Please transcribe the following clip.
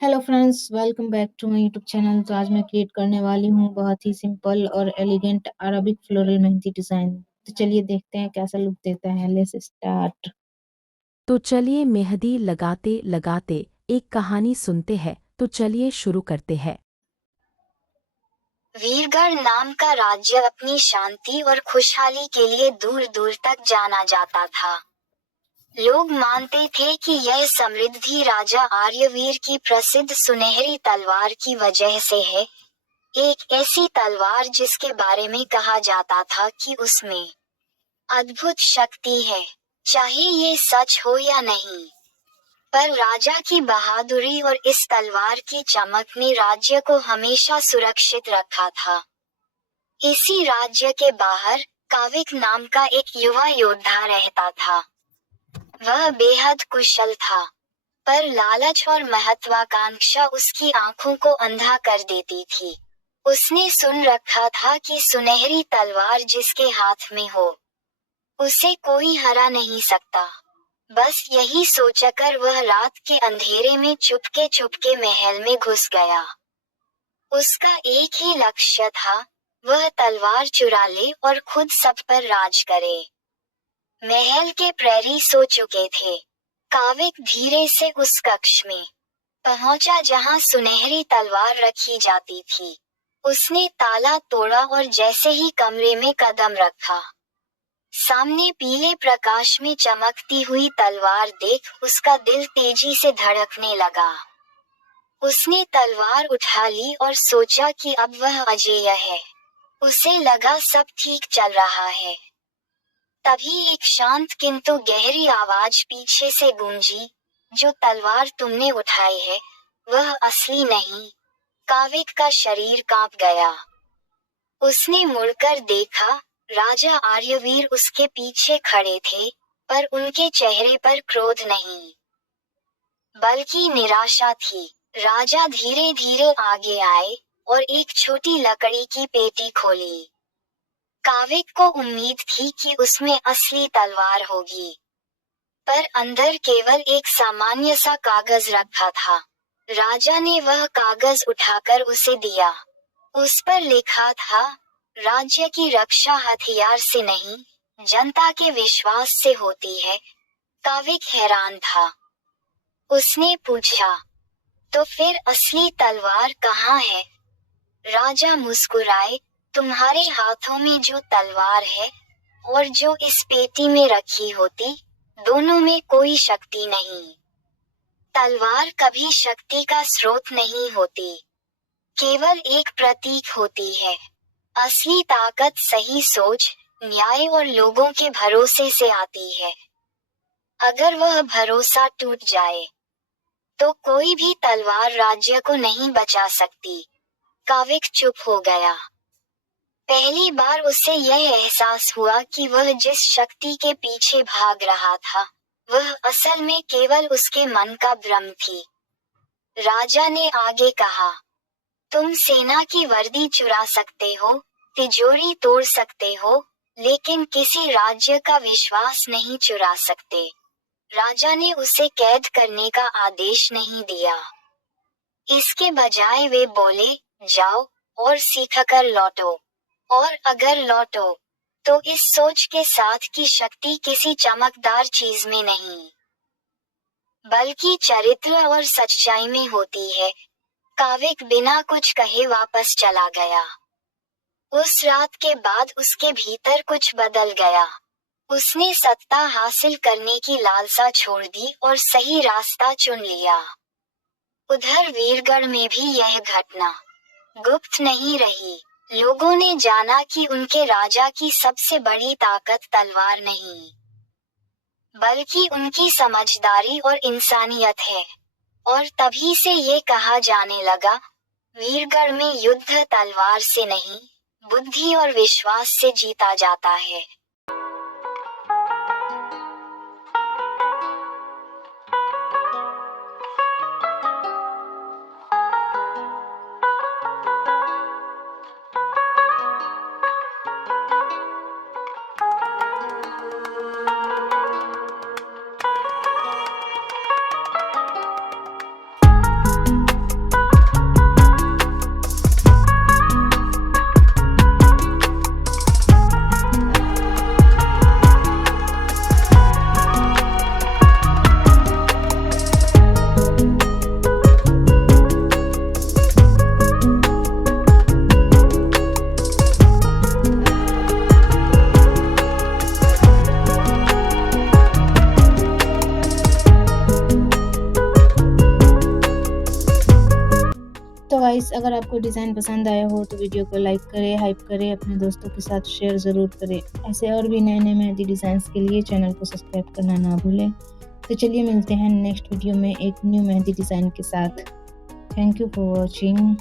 Hello friends, welcome back to my YouTube channel. तो आज मैं क्रिएट करने वाली हूँ बहुत ही सिंपल और elegant Arabic floral mehndi design. तो चलिए देखते हैं कैसा लुक देता है। Let's start. तो चलिए मेहंदी लगाते लगाते एक कहानी सुनते हैं। तो चलिए शुरू करते हैं। वीरगढ़ नाम का राज्य अपनी शांति और खुशहाली के लिए दूर दूर तक जाना जाता था। लोग मानते थे कि यह समृद्धि राजा आर्यवीर की प्रसिद्ध सुनहरी तलवार की वजह से है। एक ऐसी तलवार जिसके बारे में कहा जाता था कि उसमें अद्भुत शक्ति है, चाहे ये सच हो या नहीं। पर राजा की बहादुरी और इस तलवार की चमक ने राज्य को हमेशा सुरक्षित रखा था। इसी राज्य के बाहर काविक नाम का एक युवा योद्धा रहता था। वह बेहद कुशल था, पर लालच और महत्वाकांक्षा उसकी आंखों को अंधा कर देती थी। उसने सुन रखा था कि सुनहरी तलवार जिसके हाथ में हो, उसे कोई हरा नहीं सकता। बस यही सोचकर वह रात के अंधेरे में चुपके चुपके महल में घुस गया। उसका एक ही लक्ष्य था, वह तलवार चुरा ले और खुद सब पर राज करे। महल के प्रहरी सो चुके थे। काविक धीरे से उस कक्ष में पहुंचा जहां सुनहरी तलवार रखी जाती थी। उसने ताला तोड़ा और जैसे ही कमरे में कदम रखा, सामने पीले प्रकाश में चमकती हुई तलवार देख उसका दिल तेजी से धड़कने लगा। उसने तलवार उठा ली और सोचा कि अब वह अजेय है। उसे लगा सब ठीक चल रहा है। तभी एक शांत किंतु गहरी आवाज पीछे से गूंजी, जो तलवार तुमने उठाई है, वह असली नहीं। काविक का शरीर कांप गया। उसने मुड़कर देखा, राजा आर्यवीर उसके पीछे खड़े थे, पर उनके चेहरे पर क्रोध नहीं, बल्कि निराशा थी। राजा धीरे धीरे आगे आए और एक छोटी लकड़ी की पेटी खोली। काविक को उम्मीद थी कि उसमें असली तलवार होगी, पर अंदर केवल एक सामान्य सा कागज रखा था। राजा ने वह कागज उठाकर उसे दिया। उस पर लिखा था, राज्य की रक्षा हथियार से नहीं, जनता के विश्वास से होती है। काविक हैरान था। उसने पूछा, तो फिर असली तलवार कहाँ है? राजा मुस्कुराए, तुम्हारे हाथों में जो तलवार है और जो इस पेटी में रखी होती, दोनों में कोई शक्ति नहीं। तलवार कभी शक्ति का स्रोत नहीं होती, केवल एक प्रतीक होती है। असली ताकत सही सोच, न्याय और लोगों के भरोसे से आती है। अगर वह भरोसा टूट जाए, तो कोई भी तलवार राज्य को नहीं बचा सकती। काविक चुप हो गया। पहली बार उसे यह एहसास हुआ कि वह जिस शक्ति के पीछे भाग रहा था, वह असल में केवल उसके मन का भ्रम थी। राजा ने आगे कहा, तुम सेना की वर्दी चुरा सकते हो, तिजोरी तोड़ सकते हो, लेकिन किसी राज्य का विश्वास नहीं चुरा सकते। राजा ने उसे कैद करने का आदेश नहीं दिया। इसके बजाय वे बोले, जाओ और सीखकर लौटो। और अगर लौटो, तो इस सोच के साथ कि शक्ति किसी चमकदार चीज में नहीं, बल्कि चरित्र और सच्चाई में होती है। काविक बिना कुछ कहे वापस चला गया। उस रात के बाद उसके भीतर कुछ बदल गया। उसने सत्ता हासिल करने की लालसा छोड़ दी और सही रास्ता चुन लिया। उधर वीरगढ़ में भी यह घटना गुप्त नहीं रही। लोगों ने जाना कि उनके राजा की सबसे बड़ी ताकत तलवार नहीं, बल्कि उनकी समझदारी और इंसानियत है। और तभी से ये कहा जाने लगा, वीरगढ़ में युद्ध तलवार से नहीं, बुद्धि और विश्वास से जीता जाता है। गाइस, अगर आपको डिज़ाइन पसंद आया हो तो वीडियो को लाइक करें, हाइप करें, अपने दोस्तों के साथ शेयर ज़रूर करें। ऐसे और भी नए-नए मेहंदी डिज़ाइंस के लिए चैनल को सब्सक्राइब करना ना भूलें। तो चलिए मिलते हैं नेक्स्ट वीडियो में एक न्यू मेहंदी डिज़ाइन के साथ। Thank you for watching.